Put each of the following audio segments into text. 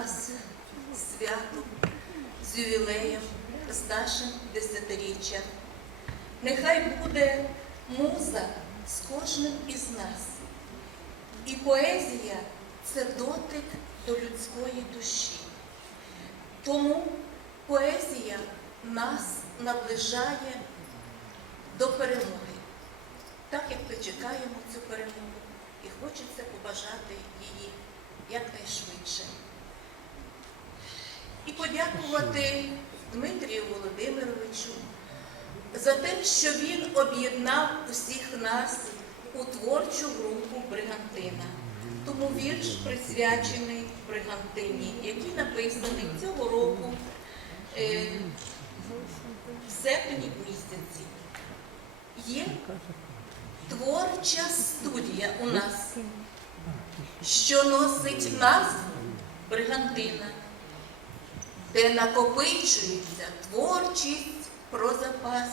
нас свято з ювілеєм, з нашим десятиріччям. Нехай буде муза з кожним із нас. І поезія це дотик до людської душі. Тому поезія нас наближає до перемоги, так як ми чекаємо цю перемогу і хочеться побажати її якнайшвидше. І подякувати Дмитрію Володимировичу за те, що він об'єднав усіх нас у творчу групу Бригантина. Тому вірш присвячений Бригантині, який написаний цього року е, в серпні місяці. Є творча студія у нас, що носить назву Бригантина, де накопичується творчість про запас,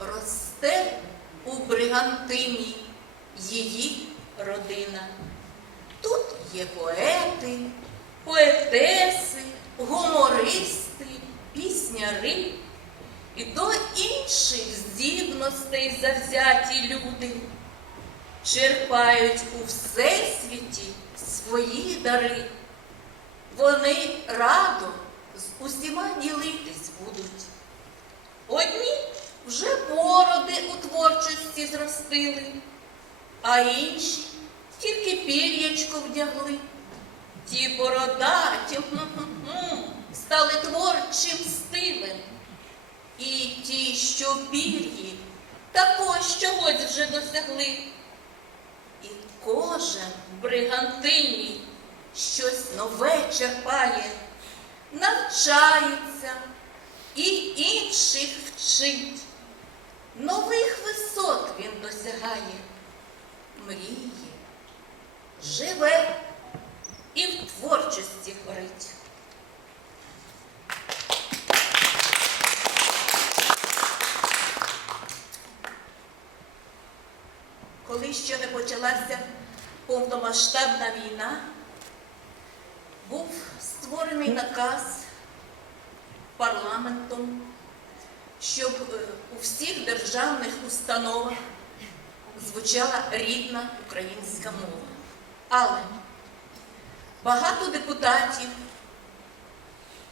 росте у Бригантині її родина. Тут є поети, поетеси, гумористи, пісняри і до інших здібностей завзяті люди черпають у всесвіті свої дари. Вони радо з усіма ділитись будуть. Одні вже бороди у творчості зростили, а інші тільки пір'ячко вдягли. Ті бородаті м-м-м, стали творчим стилем. І ті, що пір'ї, також чогось вже досягли. І кожен бригантині щось нове черпає, навчається і інших вчить. Нових висот він досягає, мріє, живе і в творчості горить. Коли ще не почалася повномасштабна війна, був створений наказ парламентом, щоб е, у всіх державних установах звучала рідна українська мова. Але багато депутатів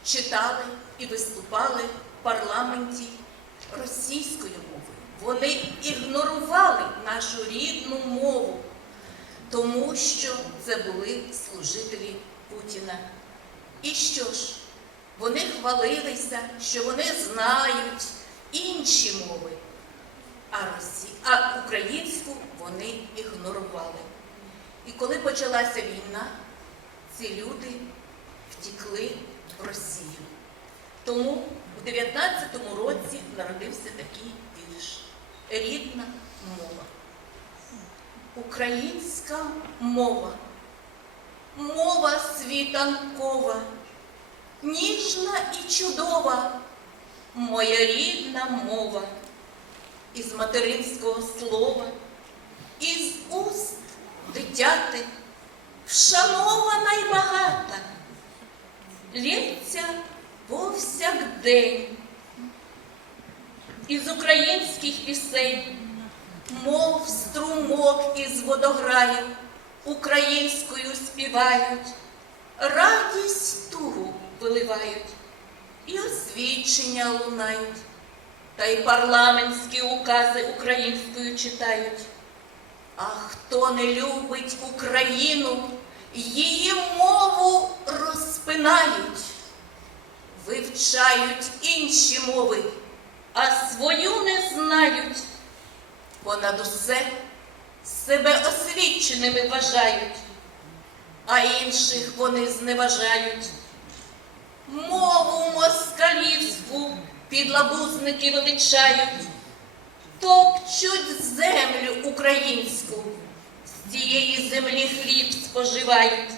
читали і виступали в парламенті російською мовою. Вони ігнорували нашу рідну мову, тому що це були служителі Путіна. І що ж? Вони хвалилися, що вони знають інші мови, а, росі... а українську вони ігнорували. І коли почалася війна, ці люди втікли в Росію. Тому у 19-му році народився такий вірш Рідна мова. Українська мова, мова світанкова, ніжна і чудова, моя рідна мова, із материнського слова, із уст дитяти, вшанована й багата, лється повсякдень. Із українських пісень, мов струмок із водограю, українською співають, радість тугу виливають, і освідчення лунають, та й парламентські укази українською читають. А хто не любить Україну, її мову розпинають, вивчають інші мови, а свою не знають. Понад усе себе освіченими вважають, а інших вони зневажають. Мову москалівську підлабузники величають, топчуть землю українську, з тієї землі хліб споживають.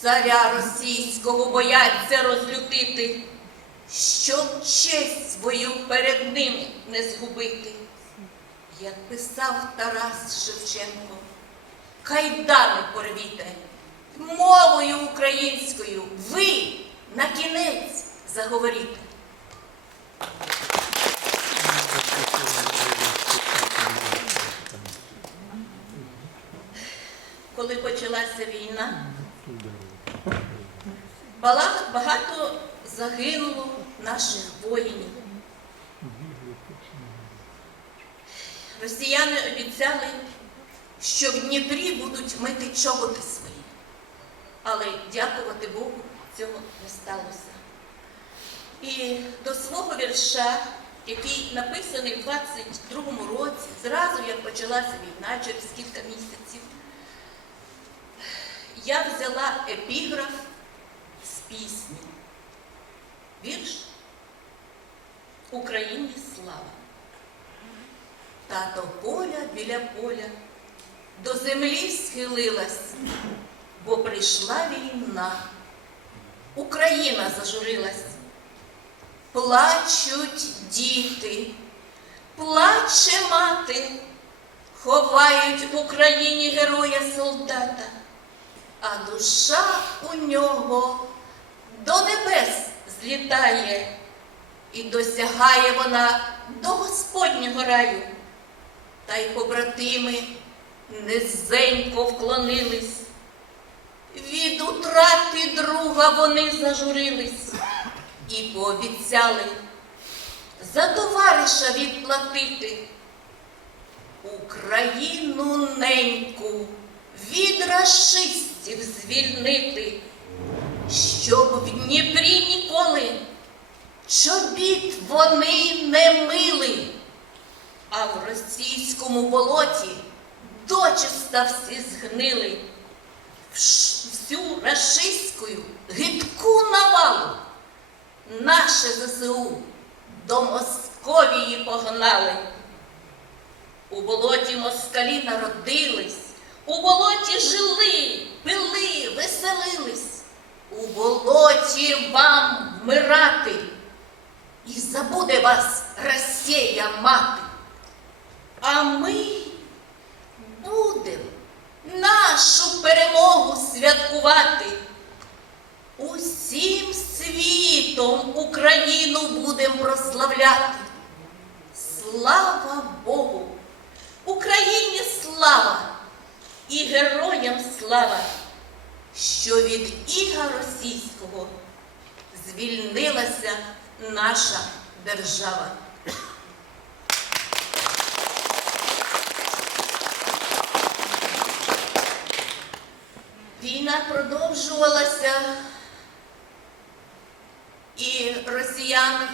Царя російського бояться розлютити, щоб честь свою перед ним не згубити. Як писав Тарас Шевченко, кайдани порвіте, мовою українською ви на кінець заговорите. Коли почалася війна, багато загинуло наших воїнів. Росіяни обіцяли, що в Дніпрі будуть мити чоботи свої. Але дякувати Богу, цього не сталося. І до свого вірша, який написаний в 22-му році, зразу як почалася війна через кілька місяців, я взяла епіграф з пісні. Вірш Україні слава. Тато поля біля поля до землі схилилась, бо прийшла війна. Україна зажурилась. Плачуть діти, плаче мати, ховають в Україні героя солдата, а душа у нього до небес злітає, і досягає вона до Господнього раю. Та й побратими низенько вклонились. Від утрати друга вони зажурились і пообіцяли за товариша відплатити Україну неньку від рашистів звільнити, щоб в Дніпрі ніколи чобіт вони не мили, а в російському болоті дочиста всі згнили. Всю рашистською гидку навалу наше ЗСУ до Московії погнали. У болоті москалі народились, у болоті жили, пили, веселились, у болоті вам вмирати, і забуде вас Росія мати. А ми будемо нашу перемогу святкувати. Усім світом Україну будемо прославляти. Слава Богу! Україні слава і героям слава, що від іга російського звільнилася наша держава. Війна продовжувалася, і росіяни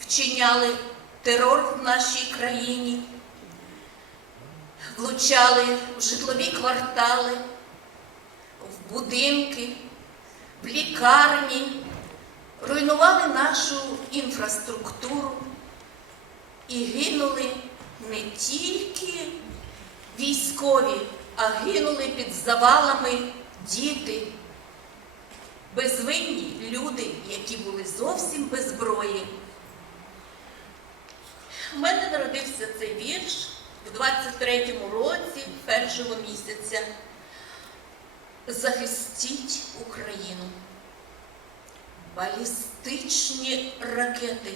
вчиняли терор в нашій країні, влучали в житлові квартали, в будинки, в лікарні, руйнували нашу інфраструктуру і гинули не тільки військові, а гинули під завалами діти, безвинні люди, які були зовсім без зброї. У мене народився цей вірш в 23-му році, першого місяця. Захистіть Україну. Балістичні ракети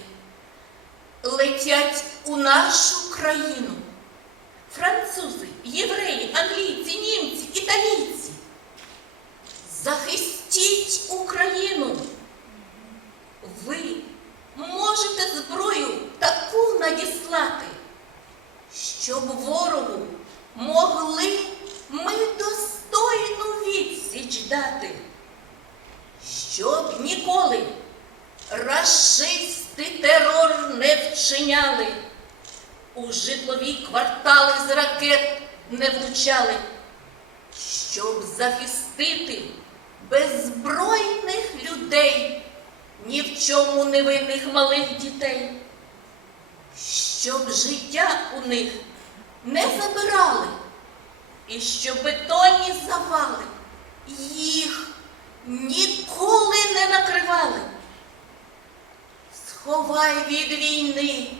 летять у нашу країну. Французи, євреї, англійці, німці, італійці. Захистіть Україну. Ви можете зброю таку надіслати, щоб ворогу могли ми достойну відсіч дати, щоб ніколи рашисти терор не вчиняли у житлові квартали з ракет не влучали, щоб захистити беззбройних людей, ні в чому невинних малих дітей, щоб життя у них не забирали, і щоб бетонні завали їх ніколи не накривали. Сховай від війни.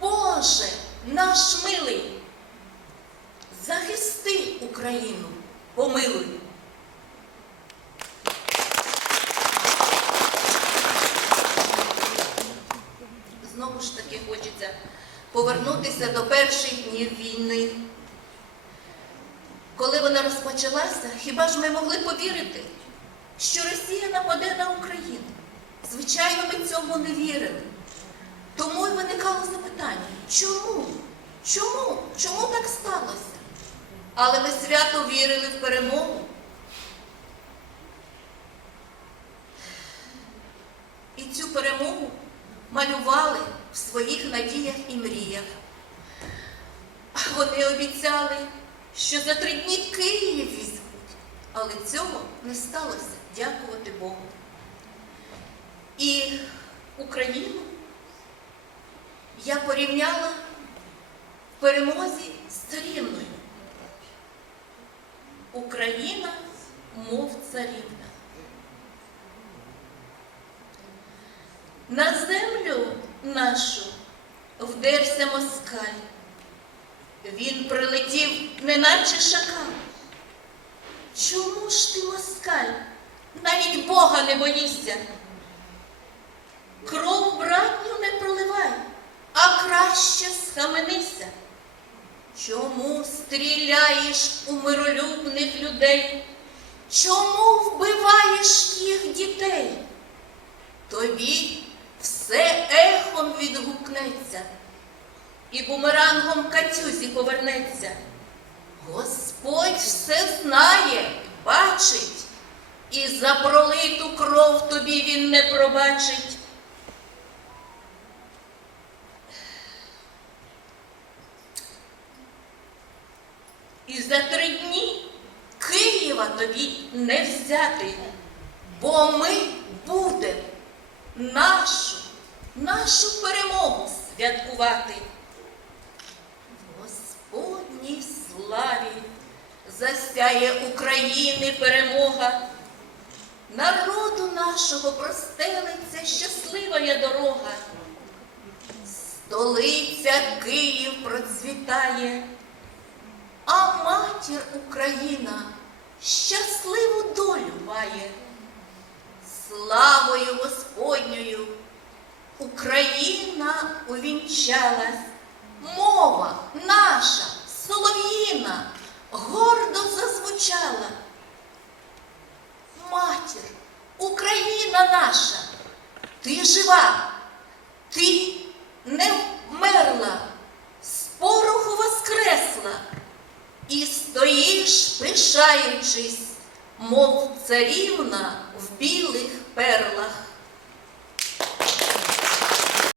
Боже, наш милий, захисти Україну, помилуй. Знову ж таки хочеться повернутися до перших днів війни. Коли вона розпочалася, хіба ж ми могли повірити, що Росія нападе на Україну? Звичайно, ми цьому не вірили. Тому й виникало запитання, чому? Чому? Чому так сталося? Але ми свято вірили в перемогу. І цю перемогу малювали в своїх надіях і мріях. Вони обіцяли, що за три дні Київ візьмуть. Але цього не сталося, дякувати Богу. І Україну я порівняла в перемозі з царівною. Україна, мов царівна. На землю нашу вдерся москаль. Він прилетів, неначе шакал. Чому ж ти, москаль, навіть Бога не боїшся? Кров братню не проливай, а краще схаменися. Чому стріляєш у миролюбних людей? Чому вбиваєш їх дітей? Тобі все ехом відгукнеться і бумерангом катюзі повернеться. Господь все знає, бачить, і за пролиту кров тобі він не пробачить. І за три дні Києва тобі не взяти, бо ми будемо нашу, нашу перемогу святкувати. Господній славі засяє України перемога. Народу нашого простелиться щаслива дорога. Столиця Київ процвітає, а матір Україна щасливу долю має. Славою Господньою Україна увінчалась, мова наша, солов'їна, гордо зазвучала. Матір, Україна наша, ти жива, ти не вмерла, з пороху воскресла і стоїш, пишаючись, мов царівна в білих перлах.